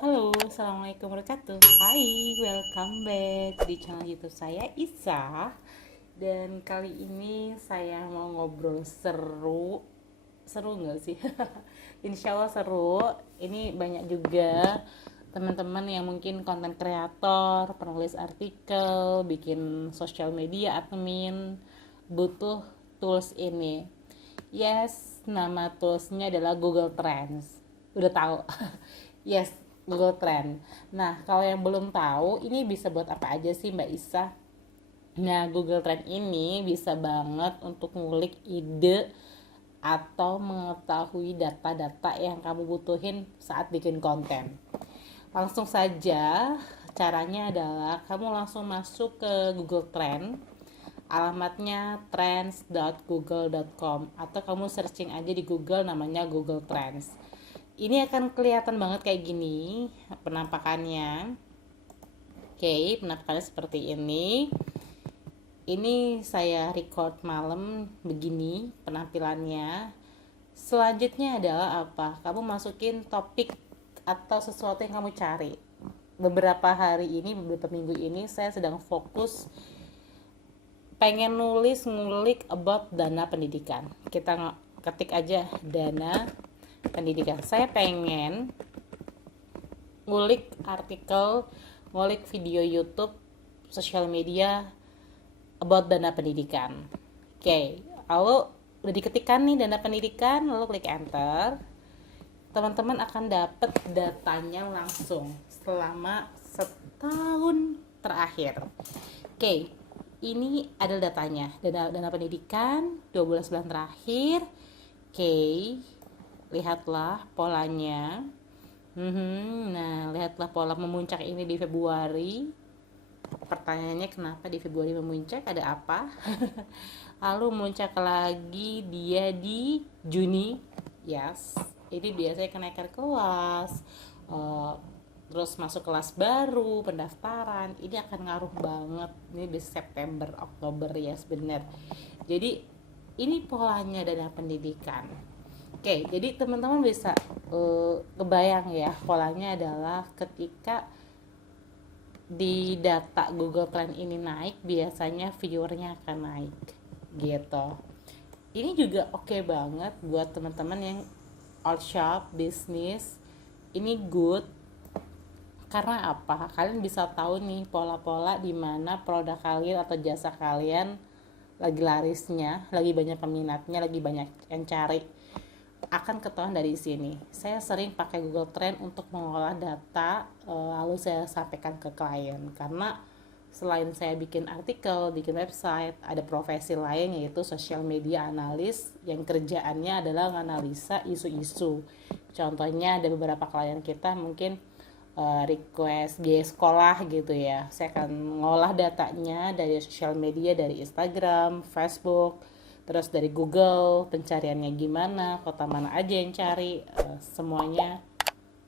Halo, assalamualaikum warahmatullahi wabarakatuh. Hai, welcome back di channel YouTube saya Isa. Dan kali ini saya mau ngobrol seru. Seru nggak sih? Insya Allah seru. Ini banyak juga teman-teman yang mungkin konten kreator, penulis artikel, bikin sosial media, admin, butuh tools ini. Yes, nama toolsnya adalah Google Trends. Udah tahu? Yes, Google Trend. Nah, kalau yang belum tahu, ini bisa buat apa aja sih Mbak Isa? Nah, Google Trend ini bisa banget untuk ngulik ide atau mengetahui data-data yang kamu butuhin saat bikin konten. Langsung saja, caranya adalah kamu langsung masuk ke Google Trend. Alamatnya trends.google.com atau kamu searching aja di Google namanya Google Trends. Ini akan kelihatan banget kayak gini penampakannya. Oke, penampakannya seperti ini. Ini saya record malam begini penampilannya. Selanjutnya adalah apa? Kamu masukin topik atau sesuatu yang kamu cari. Beberapa hari ini, beberapa minggu ini saya sedang fokus pengen nulis ngulik about dana pendidikan. Kita ketik aja dana pendidikan. Saya pengen ngulik artikel, ngulik video YouTube, sosial media about dana pendidikan. Oke, lalu udah diketikkan nih dana pendidikan, lalu klik enter. Teman-teman akan dapat datanya langsung selama setahun terakhir. Oke, ini adalah datanya, dana pendidikan 12 bulan terakhir. Oke, lihatlah polanya. Nah, lihatlah pola memuncak ini di Februari. Pertanyaannya kenapa di Februari memuncak? Ada apa? Lalu memuncak lagi dia di Juni. Yes, ini biasanya kenaikan kelas. Terus masuk kelas baru, pendaftaran. Ini akan ngaruh banget. Ini di September, Oktober ya sebenarnya. Jadi ini polanya dana pendidikan. Oke, jadi teman-teman bisa kebayang ya, polanya adalah ketika di data Google Trend ini naik, biasanya viewernya akan naik gitu. Ini juga oke banget buat teman-teman yang out shop, bisnis. Ini good karena apa? Kalian bisa tahu nih pola-pola di mana produk kalian atau jasa kalian lagi larisnya, lagi banyak peminatnya, lagi banyak yang cari, akan ketahuan dari sini. Saya sering pakai Google Trend untuk mengolah data, lalu saya sampaikan ke klien. Karena selain saya bikin artikel, bikin website, ada profesi lain yaitu social media analis yang kerjaannya adalah menganalisa isu-isu. Contohnya ada beberapa klien kita mungkin request biaya sekolah gitu ya. Saya akan mengolah datanya dari social media, dari Instagram, Facebook, terus dari Google pencariannya gimana, kota mana aja yang cari, semuanya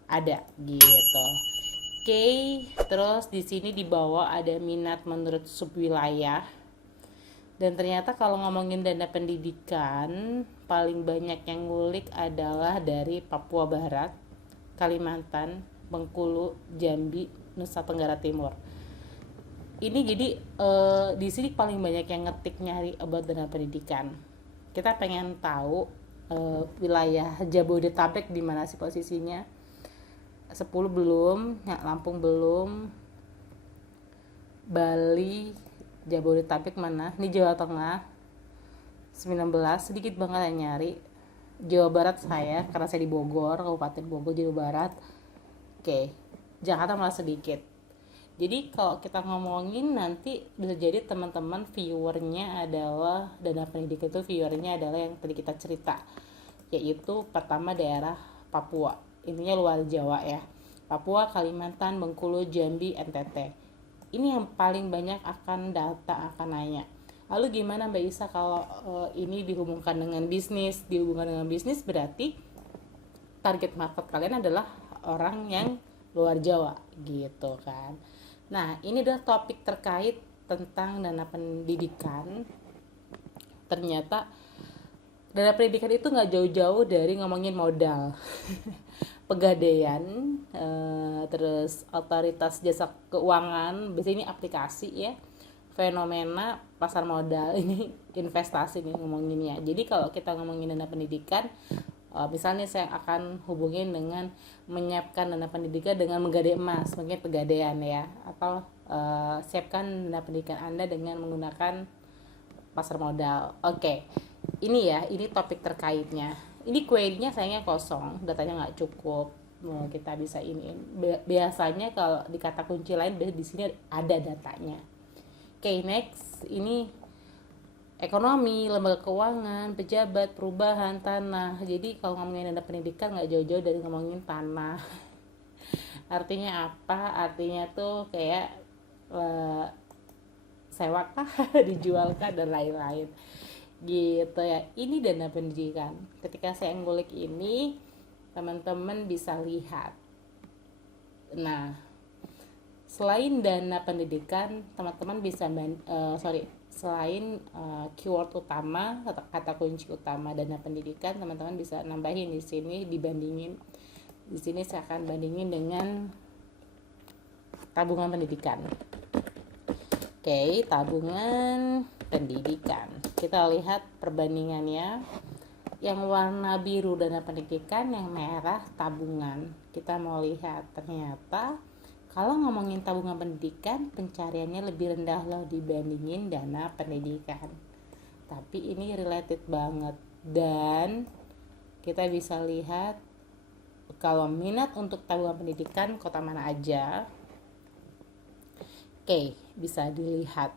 ada gitu. Oke, terus di sini di bawah ada minat menurut subwilayah. Dan ternyata kalau ngomongin dana pendidikan, paling banyak yang ngulik adalah dari Papua Barat, Kalimantan, Bengkulu, Jambi, Nusa Tenggara Timur. Ini jadi di sini paling banyak yang ngetik nyari about dana pendidikan. Kita pengen tahu wilayah Jabodetabek di mana sih posisinya. 10 belum, Lampung belum, Bali, Jabodetabek mana? Ini Jawa Tengah 19, sedikit banget yang nyari. Jawa Barat saya, karena saya di Bogor, Kabupaten Bogor, Jawa Barat. Oke, Jakarta malah sedikit. Jadi kalau kita ngomongin nanti bisa jadi teman-teman viewernya adalah dana pendidikan itu viewernya adalah yang tadi kita cerita, yaitu pertama daerah Papua, intinya luar Jawa ya, Papua, Kalimantan, Bengkulu, Jambi, NTT. Ini yang paling banyak akan data akan nanya. Lalu gimana Mbak Isa kalau ini dihubungkan dengan bisnis? Dihubungkan dengan bisnis berarti target market kalian adalah orang yang luar Jawa gitu kan. Nah, ini adalah topik terkait tentang dana pendidikan. Ternyata dana pendidikan itu nggak jauh-jauh dari ngomongin modal. Pegadaian, terus Otoritas Jasa Keuangan, biasanya ini aplikasi ya, fenomena pasar modal, ini investasi nih ngomonginnya. Jadi kalau kita ngomongin dana pendidikan, misalnya saya akan hubungin dengan menyiapkan dana pendidikan dengan menggadai emas, mungkin pegadaian ya, atau siapkan dana pendidikan Anda dengan menggunakan pasar modal. Oke, ini ya, ini topik terkaitnya. Ini query-nya sayangnya kosong, datanya nggak cukup. Kita bisa ini. Biasanya kalau di kata kunci lain di sini ada datanya. Oke, next. Ini ekonomi, lembaga keuangan, pejabat, perubahan, tanah. Jadi kalau ngomongin dana pendidikan nggak jauh-jauh dari ngomongin tanah. Artinya apa? Artinya tuh kayak sewakah, dijualkan, dan lain-lain gitu ya. Ini dana pendidikan. Ketika saya ngulik ini, teman-teman bisa lihat. Nah, selain dana pendidikan, teman-teman bisa selain keyword utama, kata kunci utama dana pendidikan, teman-teman bisa nambahin di sini, dibandingin. Di sini saya akan bandingin dengan tabungan pendidikan. Oke, tabungan pendidikan. Kita lihat perbandingannya. Yang warna biru dana pendidikan, yang merah tabungan. Kita mau lihat ternyata kalau ngomongin tabungan pendidikan, pencariannya lebih rendah loh dibandingin dana pendidikan. Tapi ini related banget, dan kita bisa lihat kalau minat untuk tabungan pendidikan kota mana aja. Oke, bisa dilihat.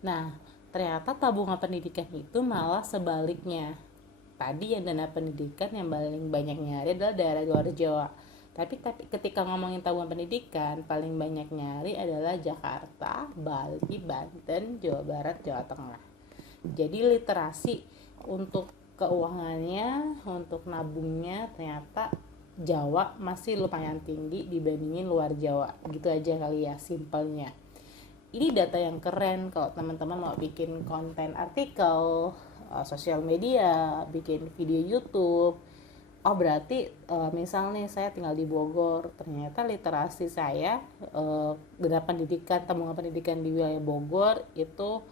Nah, ternyata tabungan pendidikan itu malah sebaliknya. Tadi yang dana pendidikan yang paling banyak nyari adalah daerah luar Jawa. Tapi ketika ngomongin tabungan pendidikan, paling banyak nyari adalah Jakarta, Bali, Banten, Jawa Barat, Jawa Tengah. Jadi literasi untuk keuangannya, untuk nabungnya, ternyata Jawa masih lumayan tinggi dibandingin luar Jawa. Gitu aja kali ya, simpelnya. Ini data yang keren kalau teman-teman mau bikin konten artikel, sosial media, bikin video YouTube. Oh berarti misalnya saya tinggal di Bogor, ternyata literasi saya tabungan pendidikan di wilayah Bogor itu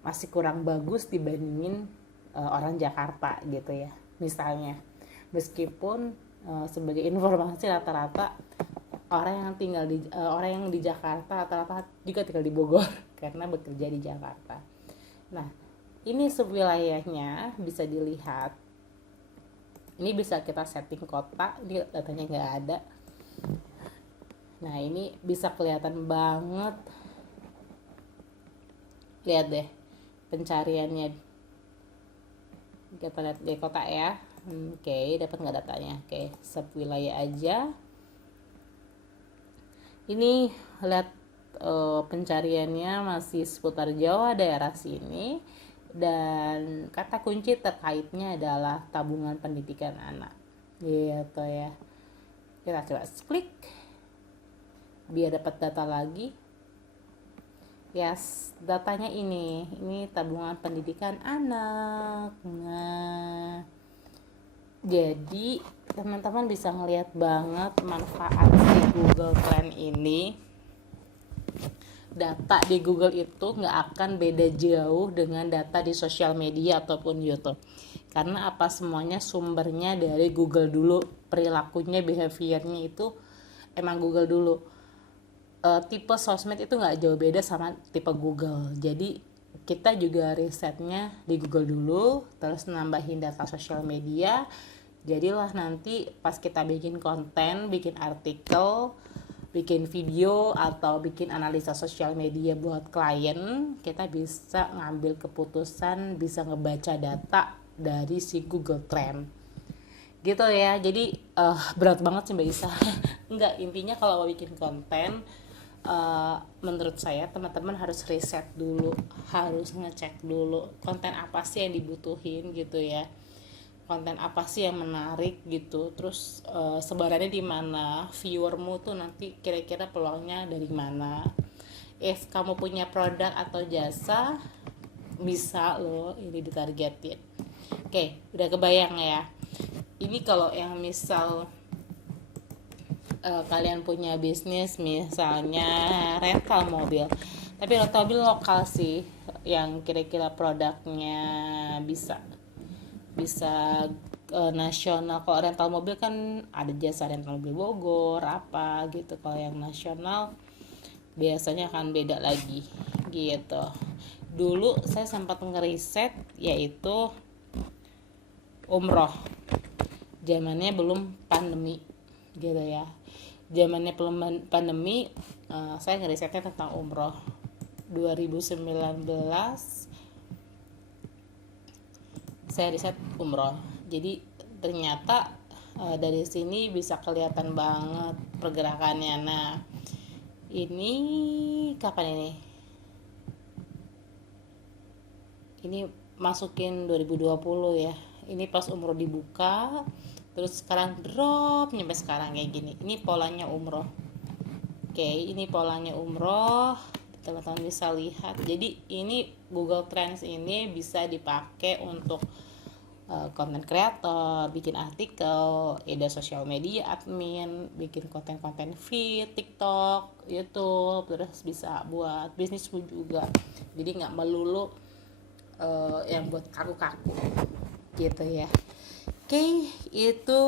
masih kurang bagus dibandingin orang Jakarta gitu ya, misalnya. Meskipun sebagai informasi, rata-rata orang yang di Jakarta rata-rata juga tinggal di Bogor karena bekerja di Jakarta. Nah, ini subwilayahnya bisa dilihat. Ini bisa kita setting kota, ini datanya nggak ada. Nah, ini bisa kelihatan banget. Lihat deh pencariannya. Kita lihat di kota ya. Oke, dapat nggak datanya? Oke, subwilayah aja. Ini lihat pencariannya masih seputar Jawa, daerah sini, dan kata kunci terkaitnya adalah tabungan pendidikan anak gitu ya. Kita coba klik biar dapat data lagi. Yes, datanya ini tabungan pendidikan anak. Nah, jadi teman-teman bisa ngelihat banget manfaat si Google Trend ini. Data di Google itu nggak akan beda jauh dengan data di sosial media ataupun YouTube. Karena apa, semuanya sumbernya dari Google dulu. Perilakunya, behaviornya itu emang Google dulu. Tipe sosmed itu nggak jauh beda sama tipe Google. Jadi kita juga risetnya di Google dulu, terus nambahin data sosial media. Jadilah nanti pas kita bikin konten, bikin artikel, bikin video, atau bikin analisa sosial media buat klien, kita bisa ngambil keputusan, bisa ngebaca data dari si Google Trend gitu ya. Jadi berat banget sih Mbak Isa. Enggak, intinya kalau mau bikin konten, menurut saya teman-teman harus riset dulu, harus ngecek dulu konten apa sih yang dibutuhin gitu ya, konten apa sih yang menarik gitu, terus sebarannya di mana, viewermu tuh nanti kira-kira peluangnya dari mana. If kamu punya produk atau jasa, bisa loh ini ditargetin. Oke, udah kebayang ya. Ini kalau yang misal kalian punya bisnis misalnya rental mobil, tapi rental mobil lokal sih yang kira-kira produknya bisa bisa nasional. Kalau rental mobil kan ada jasa rental mobil Bogor apa gitu, kalau yang nasional biasanya akan beda lagi gitu. Dulu saya sempat ngeriset yaitu umroh, zamannya belum pandemi gitu ya. Zamannya belum pandemi, saya ngerisetnya tentang umroh 2019. Saya riset umroh, jadi ternyata dari sini bisa kelihatan banget pergerakannya. Nah, ini kapan ini masukin 2020 ya, ini pas umroh dibuka terus sekarang drop nyampe sekarang kayak gini. Ini polanya umroh. Oke, ini polanya umroh, teman-teman bisa lihat. Jadi ini Google Trends ini bisa dipakai untuk konten kreator, bikin artikel, ide sosial media admin, bikin konten-konten feed, TikTok, YouTube, terus bisa buat bisnismu juga. Jadi nggak melulu yang buat kaku-kaku gitu ya. Oke, itu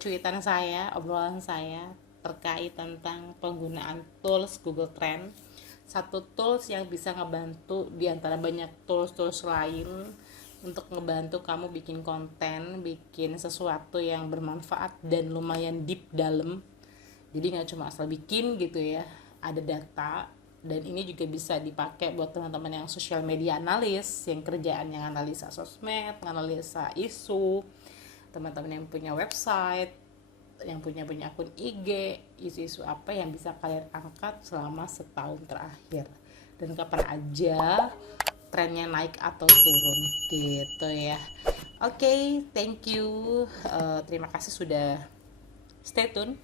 cuitan saya, obrolan saya terkait tentang penggunaan tools Google Trend. Satu tools yang bisa ngebantu di antara banyak tools-tools lain untuk ngebantu kamu bikin konten, bikin sesuatu yang bermanfaat dan lumayan deep dalam. Jadi nggak cuma asal bikin gitu ya, ada data. Dan ini juga bisa dipakai buat teman-teman yang social media analis, yang kerjaannya analisa sosmed, analisa isu, teman-teman yang punya website, yang punya akun IG, isu-isu apa yang bisa kalian angkat selama setahun terakhir, dan kapan aja trennya naik atau turun gitu ya. Oke, thank you. Terima kasih sudah stay tune.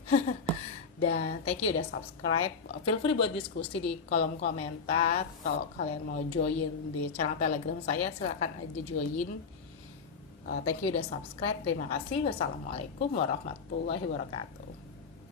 Dan thank you udah subscribe. Feel free buat diskusi di kolom komentar. Kalau kalian mau join di channel Telegram saya, silakan aja join. Thank you udah subscribe. Terima kasih. Wassalamualaikum warahmatullahi wabarakatuh.